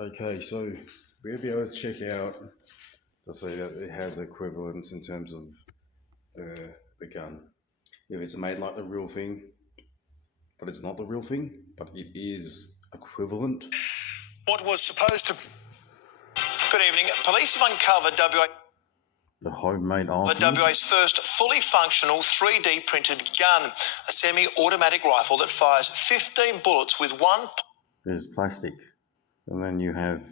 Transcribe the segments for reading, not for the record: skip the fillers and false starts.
Okay, so we'll be able to check out to see that it has equivalence in terms of the gun. If it's made like the real thing, but it's not the real thing, but it is equivalent. What was supposed to... Good evening. Police have uncovered The homemade arsenal. WA's first fully functional 3D printed gun, a semi-automatic rifle that fires 15 bullets with one... There's plastic. And then you have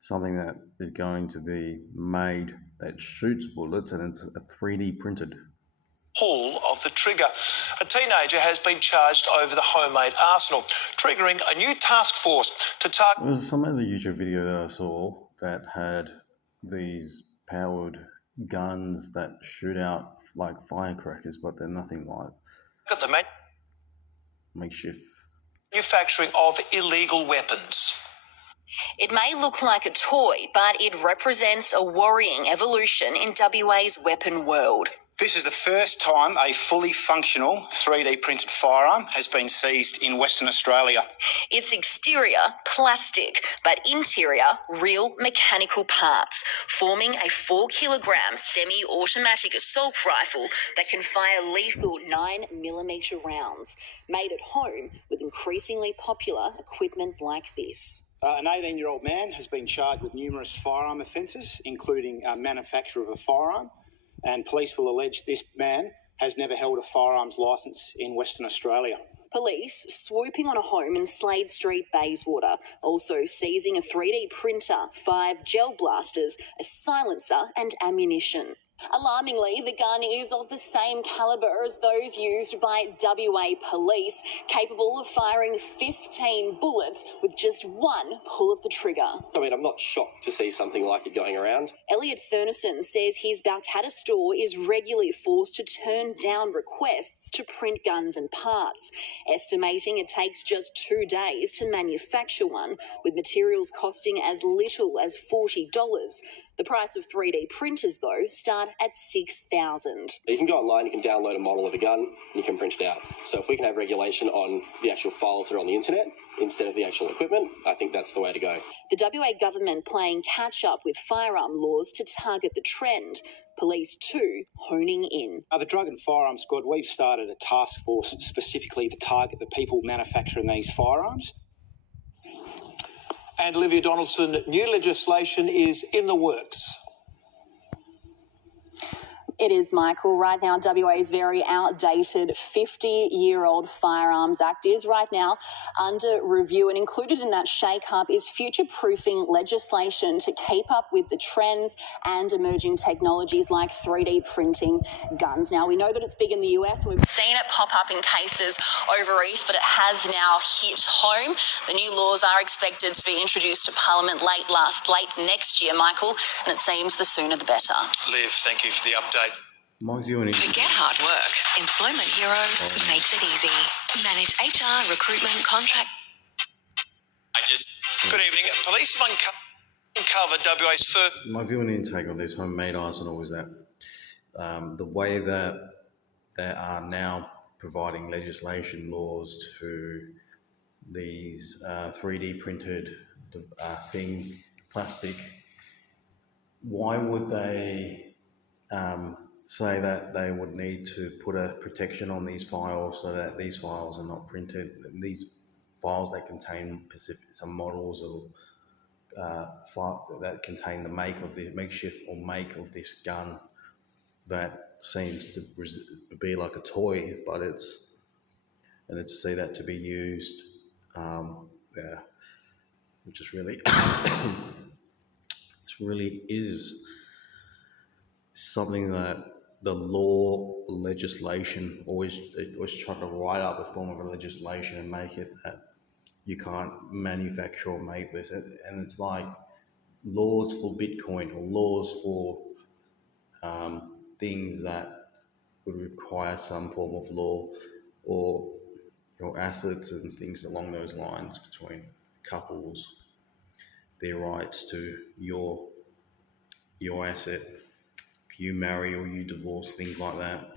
something that is going to be made that shoots bullets, and it's a 3D printed. Pull of the trigger. A teenager has been charged over the homemade arsenal, triggering a new task force to target... There's some other YouTube video that I saw that had these powered guns that shoot out like firecrackers, but they're nothing like the makeshift manufacturing of illegal weapons. It may look like a toy, but it represents a worrying evolution in WA's weapon world. This is the first time a fully functional 3D printed firearm has been seized in Western Australia. Its exterior, plastic, but interior, real mechanical parts, forming a 4-kilogram semi-automatic assault rifle that can fire lethal 9mm rounds, made at home with increasingly popular equipment like this. An 18-year-old man has been charged with numerous firearm offences, including manufacture of a firearm, and police will allege this man has never held a firearms licence in Western Australia. Police swooping on a home in Slade Street, Bayswater, also seizing a 3D printer, 5 gel blasters, a silencer and ammunition. Alarmingly, the gun is of the same calibre as those used by WA police, capable of firing 15 bullets with just one pull of the trigger. I mean, I'm not shocked to see something like it going around. Elliot Furnison says his Balcatta store is regularly forced to turn down requests to print guns and parts, estimating it takes just 2 days to manufacture one, with materials costing as little as $40. The price of 3D printers, though, start at $6,000. You can go online, you can download a model of a gun, and you can print it out. So if we can have regulation on the actual files that are on the internet instead of the actual equipment, I think that's the way to go. The WA government playing catch-up with firearm laws to target the trend. Police, too, honing in. The Drug and Firearms Squad, we've started a task force specifically to target the people manufacturing these firearms. And Olivia Donaldson, new legislation is in the works. It is, Michael. Right now, WA's very outdated 50-year-old Firearms Act is right now under review, and included in that shake-up is future-proofing legislation to keep up with the trends and emerging technologies like 3D printing guns. Now, we know that it's big in the US, and we've seen it pop up in cases over east, but it has now hit home. The new laws are expected to be introduced to Parliament late next year, Michael, and it seems the sooner the better. Liv, thank you for the update. My viewing is Forget hard work. Employment Hero makes it easy. Manage HR, recruitment, contract. Good evening. Police have uncovered WA's first... my viewing intake on this homemade arsenal is that the way that they are now providing legislation laws to these 3D printed plastic, why would they say that they would need to put a protection on these files so that these files are not printed? These files that contain some models or that contain the makeshift or make of this gun that seems to be like a toy, but it's to see that to be used, which is really it really is something that the legislation always try to write up a form of a legislation and make it that you can't manufacture or make this, and it's like laws for Bitcoin or laws for things that would require some form of law, or your assets and things along those lines between couples, their rights to your asset. If you marry or you divorce, things like that.